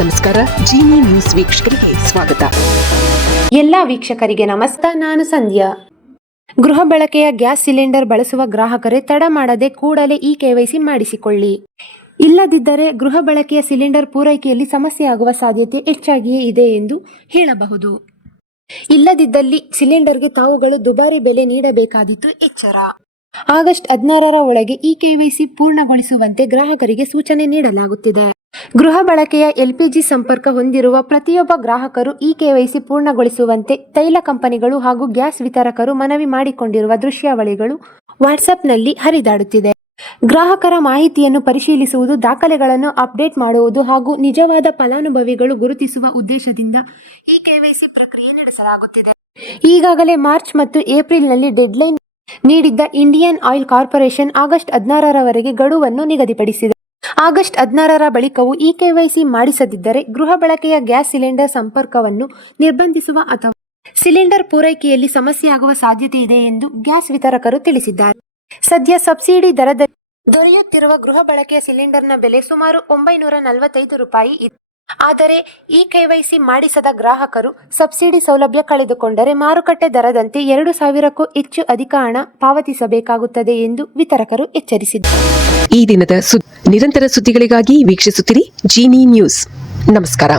ನಮಸ್ಕಾರ. ಜೀನಿ ನ್ಯೂಸ್ ವೀಕ್ಷಕರಿಗೆ ಸ್ವಾಗತ. ಎಲ್ಲ ವೀಕ್ಷಕರಿಗೆ ನಮಸ್ಕಾರ. ನಾನು ಸಂಧ್ಯಾ. ಗೃಹ ಬಳಕೆಯ ಗ್ಯಾಸ್ ಸಿಲಿಂಡರ್ ಬಳಸುವ ಗ್ರಾಹಕರೇ ತಡ ಮಾಡದೆ ಕೂಡಲೇ KYC ಮಾಡಿಸಿಕೊಳ್ಳಿ. ಇಲ್ಲದಿದ್ದರೆ ಗೃಹ ಬಳಕೆಯ ಸಿಲಿಂಡರ್ ಪೂರೈಕೆಯಲ್ಲಿ ಸಮಸ್ಯೆ ಆಗುವ ಸಾಧ್ಯತೆ ಹೆಚ್ಚಾಗಿಯೇ ಇದೆ ಎಂದು ಹೇಳಬಹುದು. ಇಲ್ಲದಿದ್ದಲ್ಲಿ ಸಿಲಿಂಡರ್ಗೆ ತಾವುಗಳು ದುಬಾರಿ ಬೆಲೆ ನೀಡಬೇಕಾದೀತು. ಎಚ್ಚರ. ಆಗಸ್ಟ್ 16ರ ಒಳಗೆ KYC ಪೂರ್ಣಗೊಳಿಸುವಂತೆ ಗ್ರಾಹಕರಿಗೆ ಸೂಚನೆ ನೀಡಲಾಗುತ್ತಿದೆ. ಗೃಹ ಬಳಕೆಯ LPG ಸಂಪರ್ಕ ಹೊಂದಿರುವ ಪ್ರತಿಯೊಬ್ಬ ಗ್ರಾಹಕರು KYC ಪೂರ್ಣಗೊಳಿಸುವಂತೆ ತೈಲ ಕಂಪನಿಗಳು ಹಾಗೂ ಗ್ಯಾಸ್ ವಿತರಕರು ಮನವಿ ಮಾಡಿಕೊಂಡಿರುವ ದೃಶ್ಯಾವಳಿಗಳು ವಾಟ್ಸ್ಆಪ್ನಲ್ಲಿ ಹರಿದಾಡುತ್ತಿದೆ. ಗ್ರಾಹಕರ ಮಾಹಿತಿಯನ್ನು ಪರಿಶೀಲಿಸುವುದು, ದಾಖಲೆಗಳನ್ನು ಅಪ್ಡೇಟ್ ಮಾಡುವುದು ಹಾಗೂ ನಿಜವಾದ ಫಲಾನುಭವಿಗಳು ಗುರುತಿಸುವ ಉದ್ದೇಶದಿಂದ KYC ಪ್ರಕ್ರಿಯೆ ನಡೆಸಲಾಗುತ್ತಿದೆ. ಈಗಾಗಲೇ ಮಾರ್ಚ್ ಮತ್ತು ಏಪ್ರಿಲ್ನಲ್ಲಿ ಡೆಡ್ಲೈನ್ ನೀಡಿದ್ದ ಇಂಡಿಯನ್ ಆಯಿಲ್ ಕಾರ್ಪೊರೇಷನ್ ಆಗಸ್ಟ್ 16ರವರೆಗೆ ಗಡುವನ್ನು ನಿಗದಿಪಡಿಸಿದೆ. ಆಗಸ್ಟ್ 16ರ ಬಳಿಕವೂ KYC ಮಾಡಿಸದಿದ್ದರೆ ಗೃಹ ಬಳಕೆಯ ಗ್ಯಾಸ್ ಸಿಲಿಂಡರ್ ಸಂಪರ್ಕವನ್ನು ನಿರ್ಬಂಧಿಸುವ ಅಥವಾ ಸಿಲಿಂಡರ್ ಪೂರೈಕೆಯಲ್ಲಿ ಸಮಸ್ಯೆಯಾಗುವ ಸಾಧ್ಯತೆ ಇದೆ ಎಂದು ಗ್ಯಾಸ್ ವಿತರಕರು ತಿಳಿಸಿದ್ದಾರೆ. ಸದ್ಯ ಸಬ್ಸಿಡಿ ದರದಲ್ಲಿ ದೊರೆಯುತ್ತಿರುವ ಗೃಹ ಬಳಕೆಯ ಸಿಲಿಂಡರ್ನ ಬೆಲೆ ಸುಮಾರು 945 ರೂಪಾಯಿ ಇದೆ. ಆದರೆ KYC ಮಾಡಿಸದ ಗ್ರಾಹಕರು ಸಬ್ಸಿಡಿ ಸೌಲಭ್ಯ ಕಳೆದುಕೊಂಡರೆ ಮಾರುಕಟ್ಟೆ ದರದಂತೆ 2,000ಕ್ಕೂ ಹೆಚ್ಚು ಅಧಿಕ ಹಣ ಪಾವತಿಸಬೇಕಾಗುತ್ತದೆ ಎಂದು ವಿತರಕರು ಎಚ್ಚರಿಸಿದ್ದಾರೆ. ಈ ದಿನದ ನಿರಂತರ ಸುದ್ದಿಗಳಿಗಾಗಿ ವೀಕ್ಷಿಸುತ್ತಿರಿ ಜೀನಿ ನ್ಯೂಸ್. ನಮಸ್ಕಾರ.